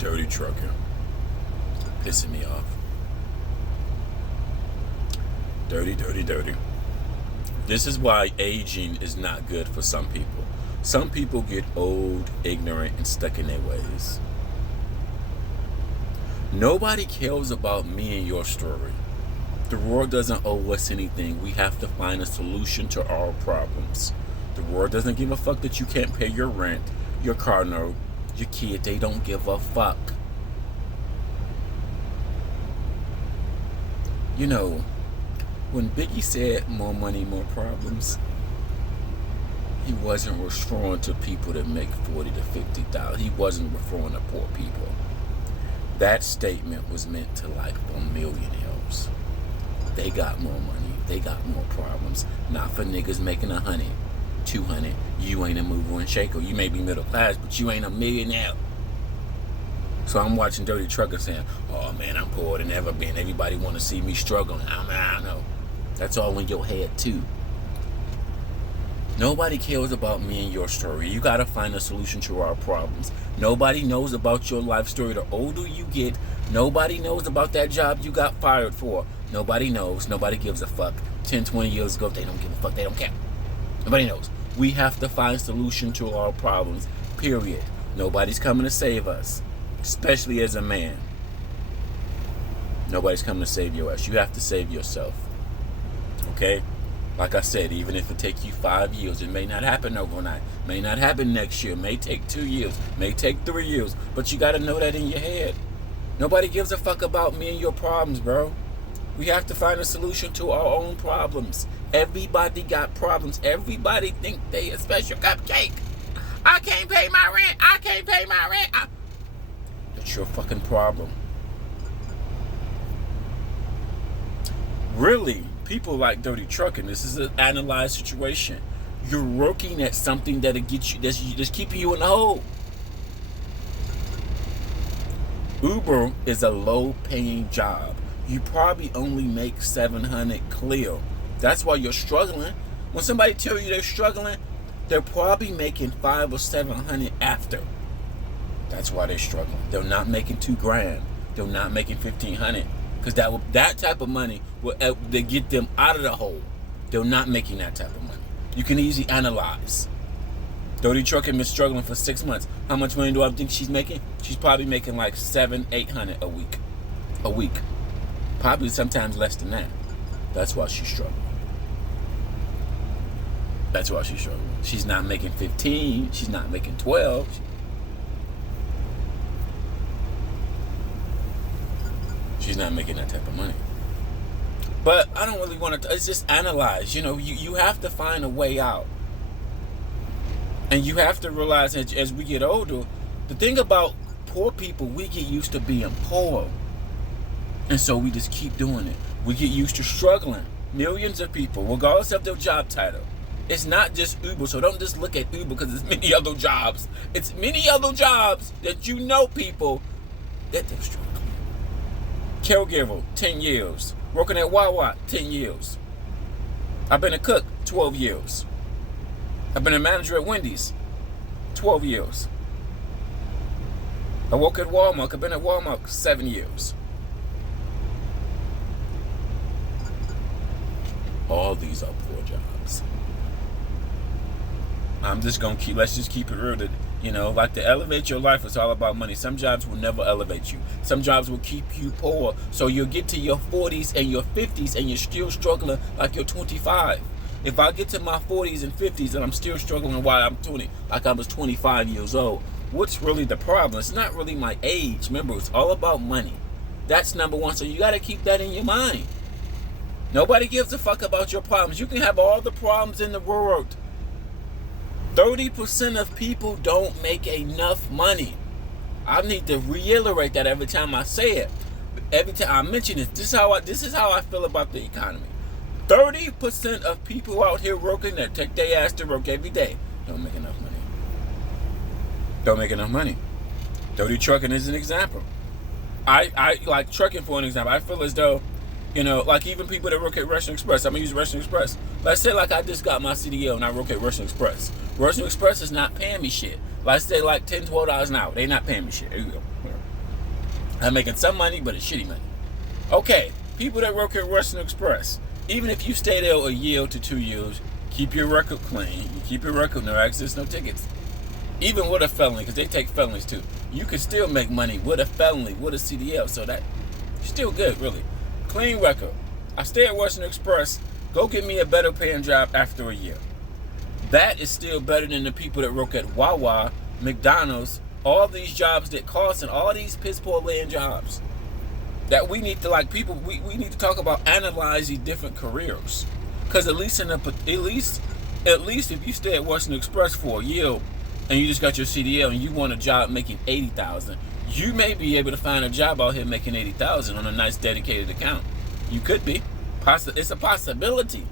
Dirty trucking. Pissing me off. Dirty, dirty, dirty. This is why aging is not good for some people. Some people get old, ignorant, and stuck in their ways. Nobody cares about me and your story. The world doesn't owe us anything. We have to find a solution to our problems. The world doesn't give a fuck that you can't pay your rent, your car note, your kid. They don't give a fuck. You know, when Biggie said more money, more problems, he wasn't referring to people that make $40,000 to $50,000. He wasn't referring to poor people. That statement was meant to like for millionaires. They got more money. They got more problems. Not for niggas making 100, 200. You ain't a mover and shaker. You may be middle class, but you ain't a millionaire. So I'm watching Dirty Trucker saying, oh man, I'm poorer than ever been. Everybody want to see me struggling. I don't know. That's all in your head too. Nobody cares about me and your story. You got to find a solution to our problems. Nobody knows about your life story. The older you get, nobody knows about that job you got fired for. Nobody knows. Nobody gives a fuck. 10, 20 years ago, they don't give a fuck. They don't care. Nobody knows. We have to find a solution to our problems, period. Nobody's coming to save us, especially as a man. Nobody's coming to save your ass. You have to save yourself. Okay? Like I said, even if it takes you 5 years, it may not happen overnight. May not happen next year. May take 2 years. May take 3 years. But you got to know that in your head. Nobody gives a fuck about me and your problems, bro. We have to find a solution to our own problems. Everybody got problems. Everybody think they a special cupcake. I can't pay my rent. I can't pay my rent. That's your fucking problem. Really, people like Dirty Trucking, this is an analyzed situation. You're working at something that'll get you, that's keeping you in the hole. Uber is a low-paying job. You probably only make $700 clear. That's why you're struggling. When somebody tells you they're struggling, they're probably making $500 or $700 after. That's why they're struggling. They're not making $2,000. They're not making $1,500. Because that type of money will they get them out of the hole. They're not making that type of money. You can easily analyze. Dirty Trucking been struggling for 6 months. How much money do I think she's making? She's probably making like $700, $800 a week. A week. Probably sometimes less than that. That's why she's struggling. That's why she's struggling. She's not making 15. She's not making 12. She's not making that type of money. But I don't really want to. It's just analyze. You know, you have to find a way out. And you have to realize that as we get older, the thing about poor people, we get used to being poor. And so we just keep doing it. We get used to struggling. Millions of people, regardless of their job title. It's not just Uber, so don't just look at Uber because there's many other jobs. It's many other jobs that you know people that they're struggling. Caregiver, 10 years. Working at Wawa, 10 years. I've been a cook, 12 years. I've been a manager at Wendy's, 12 years. I work at Walmart. I've been at Walmart 7 years. All these are poor jobs. Let's just keep it real. That, you know, like to elevate your life, it's all about money. Some jobs will never elevate you. Some jobs will keep you poor. So you'll get to your 40s and your 50s and you're still struggling like you're 25. If I get to my 40s and 50s and I'm still struggling while I'm 20, like I was 25 years old, what's really the problem? It's not really my age. Remember, it's all about money. That's number one. So you got to keep that in your mind. Nobody gives a fuck about your problems. You can have all the problems in the world. 30% of people don't make enough money. I need to reiterate that every time I say it. Every time I mention it, this is how I feel about the economy. 30% of people out here working that take their ass to work every day don't make enough money. Don't make enough money. Dirty Trucking is an example. I like trucking for an example. I feel as though, you know, like even people that work at Russian Express. I'm going to use Russian Express. Let's say like I just got my CDL and I work at Russian Express. Russian Express is not paying me shit. Let's say like $10, $12 an hour. They're not paying me shit. There you go. I'm making some money, but it's shitty money. Okay, people that work at Western Express, even if you stay there a year to 2 years, keep your record clean. You keep your record, no accidents, no tickets. Even with a felony, because they take felonies too. You can still make money with a felony, with a CDL, so that you're still good, really. Clean record. I stay at Western Express. Go get me a better paying job after a year. That is still better than the people that work at Wawa, McDonald's, all these jobs that cost, and all these piss poor laying jobs. That we need to, like, people, we need to talk about, analyze these different careers. Because at least if you stay at Western Express for a year and you just got your CDL and you want a job making $80,000, you may be able to find a job out here making $80,000 on a nice dedicated account. You could be. It's a possibility.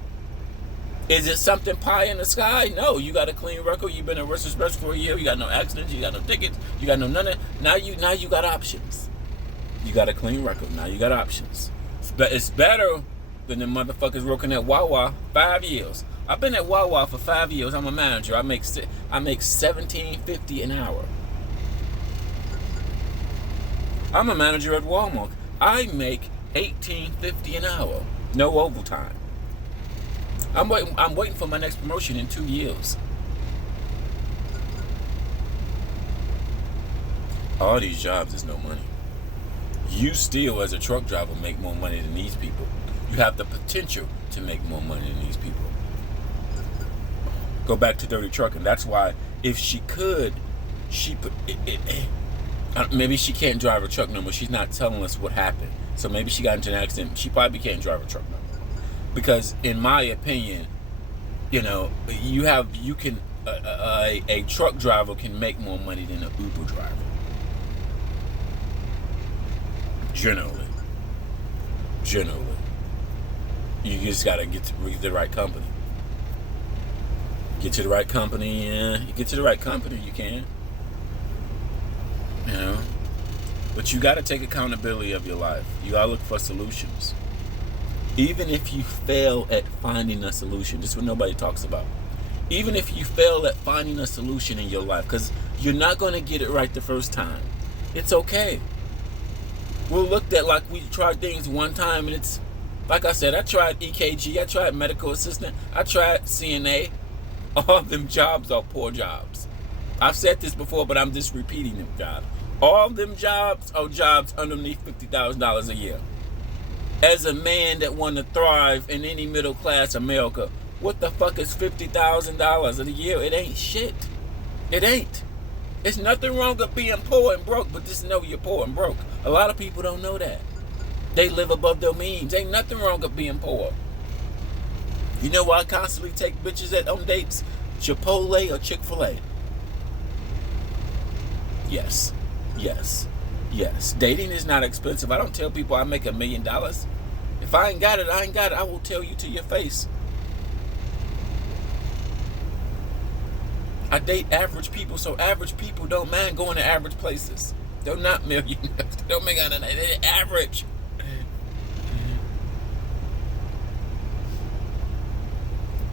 Is it something pie in the sky? No. You got a clean record. You've been at Western Express for a year. You got no accidents. You got no tickets. You got no nothing. Now you got options. You got a clean record. Now you got options. It's better than the motherfuckers working at Wawa 5 years. I've been at Wawa for 5 years. I'm a manager. I make $17.50 an hour. I'm a manager at Walmart. I make $18.50 an hour. No overtime. I'm waiting for my next promotion in 2 years. All these jobs is no money. You still, as a truck driver, make more money than these people. You have the potential to make more money than these people. Go back to dirty trucking. That's why, if she could, maybe she can't drive a truck no more. She's not telling us what happened. So maybe she got into an accident. She probably can't drive a truck no more. Because in my opinion, a truck driver can make more money than an Uber driver. Generally. You just gotta get to the right company. Get to the right company, you get to the right company, you can. But you gotta take accountability of your life. You gotta look for solutions. Even if you fail at finding a solution, this is what nobody talks about. Even if you fail at finding a solution in your life, because you're not gonna get it right the first time. It's okay. We'll look at, like, we tried things one time, and it's, like I said, I tried EKG, I tried medical assistant, I tried CNA. All of them jobs are poor jobs. I've said this before, but I'm just repeating them jobs. All of them jobs are jobs underneath $50,000 a year. As a man that want to thrive in any middle class America, what the fuck is $50,000 a year? It ain't shit. It ain't. There's nothing wrong with being poor and broke, but just know you're poor and broke. A lot of people don't know that. They live above their means. Ain't nothing wrong with being poor. You know why I constantly take bitches on dates? Chipotle or Chick-fil-A? Yes. Dating is not expensive. I don't tell people I make $1 million. If I ain't got it, I ain't got it. I will tell you to your face. I date average people, so average people don't mind going to average places. They're not millionaires. They don't make out of that. They're average.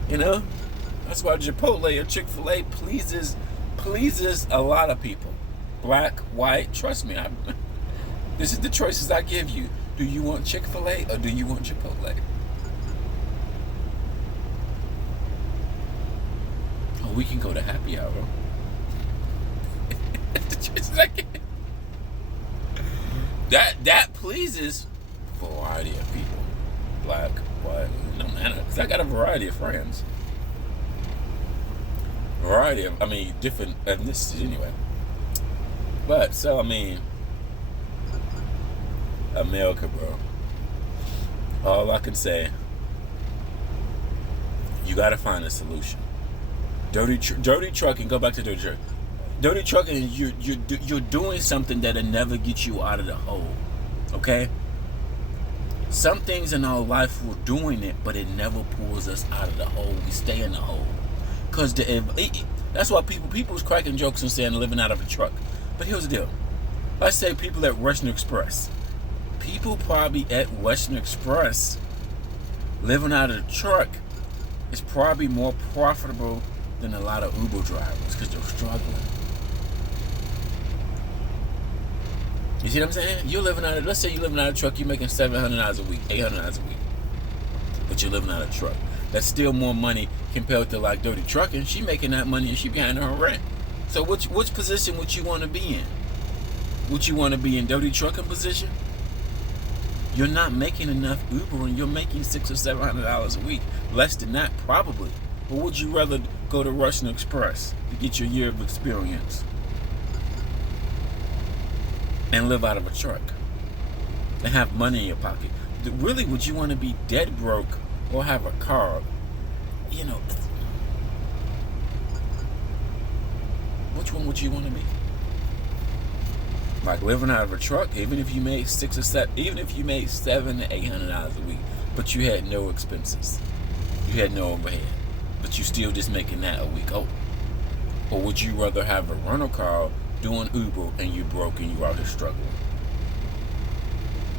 That's why Chipotle or Chick-fil-A pleases a lot of people. Black, white, trust me. This is the choices I give you. Do you want Chick-fil-A or do you want Chipotle? Oh, we can go to happy hour. The choices I give. That pleases a variety of people. Black, white, no matter. Because I got a variety of friends. Different ethnicities anyway. But, so, America, bro. All I can say, you gotta find a solution. Dirty trucking, go back to dirty trucking. Dirty trucking, you're doing something that'll never get you out of the hole. Okay? Some things in our life, we're doing it, but it never pulls us out of the hole. We stay in the hole. Because that's why people's cracking jokes and saying living out of a truck. But here's the deal. Let's say people at Western Express. People probably at Western Express living out of the truck is probably more profitable than a lot of Uber drivers because they're struggling. You see what I'm saying? You're living out of, let's say you're living out of a truck, you're making $700 a week, $800 a week. But you're living out of a truck. That's still more money compared to like Dirty Trucking. She making that money and she behind her rent. So which position would you want to be in? Would you want to be in Dirty Trucking position? You're not making enough Ubering. You're making $600 or $700 a week. Less than that, probably. Or would you rather go to Russian Express to get your year of experience and live out of a truck and have money in your pocket? Really, would you want to be dead broke or have a car? You know, which one would you want to be? Like living out of a truck, even if you made $600 or $700, even if you made $700 to $800 a week, but you had no expenses, you had no overhead, but you still just making that a week. Oh, or would you rather have a rental car doing Uber and you broke and you out here struggling?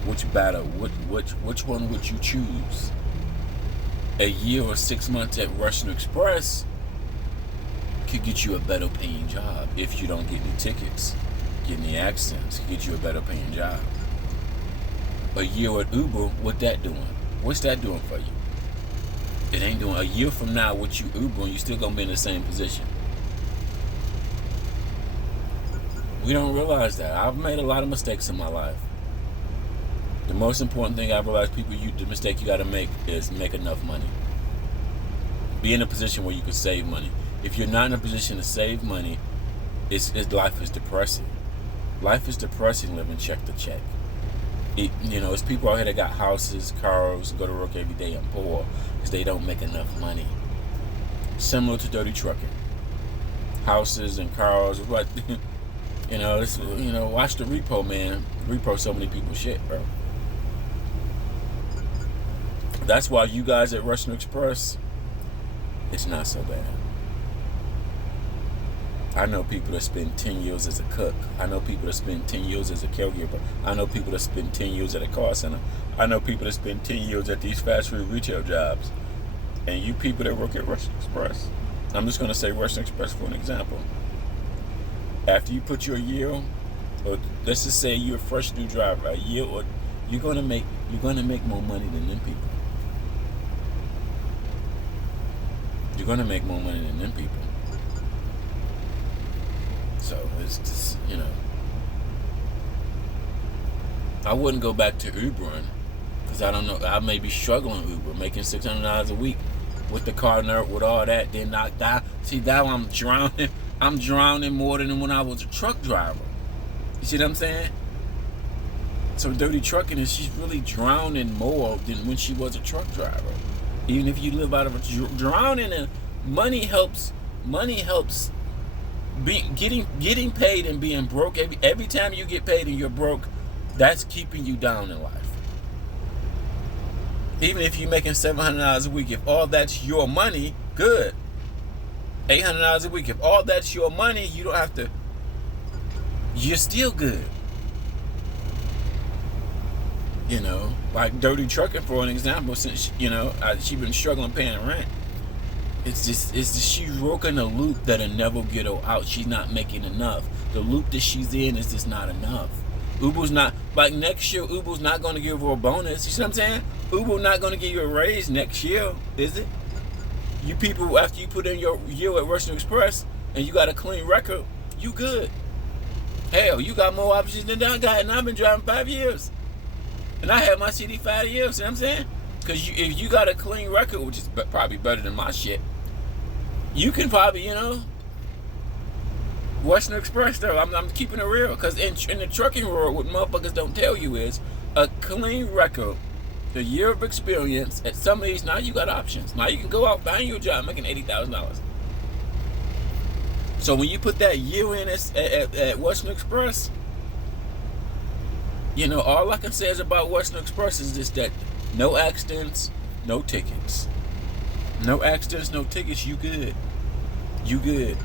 Which battle? Which one would you choose? A year or 6 months at Russian Express could get you a better paying job if you don't get any tickets, get any accidents, get you a better paying job. A year at Uber, what that doing? What's that doing for you? It ain't doing. A year from now, what you Ubering, you still gonna be in the same position. We don't realize that. I've made a lot of mistakes in my life. The most important thing I realize, the mistake you got to make is make enough money. Be in a position where you can save money. If you're not in a position to save money, life is depressing. Life is depressing living check to check. It's people out here that got houses, cars, go to work every day and poor because they don't make enough money. Similar to Dirty Trucking. Houses and cars, but watch the repo, man. Repo so many people's shit, bro. That's why you guys at Russian Express, it's not so bad. I know people that spend 10 years as a cook. I know people that spend 10 years as a caregiver. I know people that spend 10 years at a car center. I know people that spend 10 years at these fast food retail jobs. And you people that work at Russian Express, I'm just going to say Russian Express for an example. After you put your year, or let's just say you're a fresh new driver, a year, or you're gonna make more money than them people. You're gonna make more money than them people. So it's just, I wouldn't go back to Ubering because I don't know. I may be struggling Uber, making $600 a week with the car nerd, with all that. Then knocked out. See, now I'm drowning. I'm drowning more than when I was a truck driver. You see what I'm saying? So Dirty Trucking is, she's really drowning more than when she was a truck driver. Even if you live out of a drowning, and money helps. Getting paid and being broke. Every time you get paid and you're broke, that's keeping you down in life. Even if you're making $700 a week, if all that's your money, good. $800 a week, if all that's your money, you don't have to. You're still good. Like Dirty Trucking for an example, since she been struggling paying rent. It's just she's broken a loop that'll never get her out. She's not making enough. The loop that she's in is just not enough. Uber's not, like next year, Uber's not going to give her a bonus. You see what I'm saying? Uber's not going to give you a raise next year, is it? You people, after you put in your year at Russian Express and you got a clean record, you good. Hell, you got more options than I got, and I've been driving 5 years. And I had my CD 5 years, see what I'm saying? Because if you got a clean record, which is probably better than my shit, you can probably, Russian Express, though, I'm keeping it real. Because in the trucking world, what motherfuckers don't tell you is a clean record, the year of experience. At some of these, now you got options. Now you can go out, find your job, making $80,000. So when you put that year in at Russian Express, all I can say is about Russian Express is just that no accidents, no tickets. No accidents, no tickets, you good. You good.